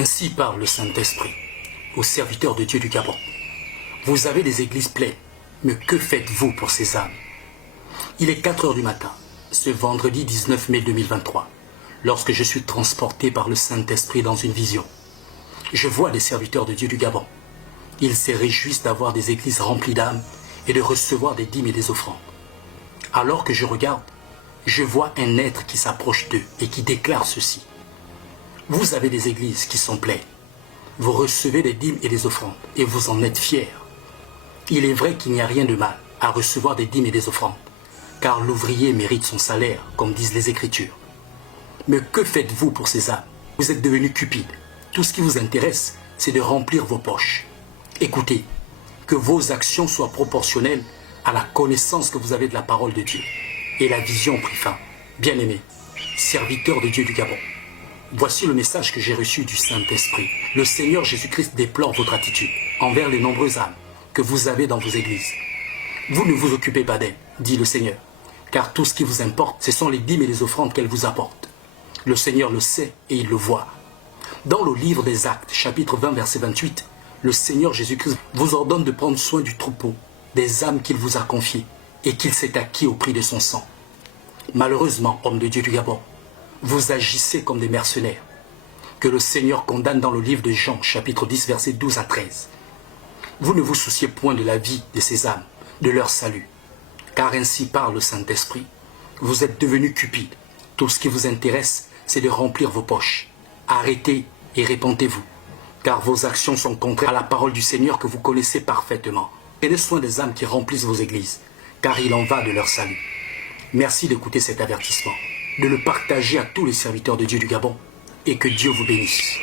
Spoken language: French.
Ainsi parle le Saint-Esprit, aux serviteurs de Dieu du Gabon. Vous avez des églises pleines, mais que faites-vous pour ces âmes? Il est 4 heures du matin, ce vendredi 19 mai 2023, lorsque je suis transporté par le Saint-Esprit dans une vision. Je vois les serviteurs de Dieu du Gabon. Ils se réjouissent d'avoir des églises remplies d'âmes et de recevoir des dîmes et des offrandes. Alors que je regarde, je vois un être qui s'approche d'eux et qui déclare ceci. Vous avez des églises qui sont pleines. Vous recevez des dîmes et des offrandes et vous en êtes fiers. Il est vrai qu'il n'y a rien de mal à recevoir des dîmes et des offrandes, car l'ouvrier mérite son salaire, comme disent les Écritures. Mais que faites-vous pour ces âmes? Vous êtes devenus cupides. Tout ce qui vous intéresse, c'est de remplir vos poches. Écoutez, que vos actions soient proportionnelles à la connaissance que vous avez de la parole de Dieu. Et la vision prit fin. Bien-aimés, serviteurs de Dieu du Gabon, voici le message que j'ai reçu du Saint-Esprit. Le Seigneur Jésus-Christ déplore votre attitude envers les nombreuses âmes que vous avez dans vos églises. Vous ne vous occupez pas d'elles, dit le Seigneur, car tout ce qui vous importe, ce sont les dîmes et les offrandes qu'elles vous apportent. Le Seigneur le sait et il le voit. Dans le livre des Actes, chapitre 20, verset 28, le Seigneur Jésus-Christ vous ordonne de prendre soin du troupeau, des âmes qu'il vous a confiées et qu'il s'est acquis au prix de son sang. Malheureusement, hommes de Dieu du Gabon, vous agissez comme des mercenaires, que le Seigneur condamne dans le livre de Jean, chapitre 10, versets 12 à 13. Vous ne vous souciez point de la vie de ces âmes, de leur salut, car ainsi parle le Saint-Esprit. Vous êtes devenus cupides. Tout ce qui vous intéresse, c'est de remplir vos poches. Arrêtez et répentez-vous, car vos actions sont contraires à la parole du Seigneur que vous connaissez parfaitement. Prenez soin des âmes qui remplissent vos églises, car il en va de leur salut. Merci d'écouter cet avertissement, de le partager à tous les serviteurs de Dieu du Gabon, et que Dieu vous bénisse.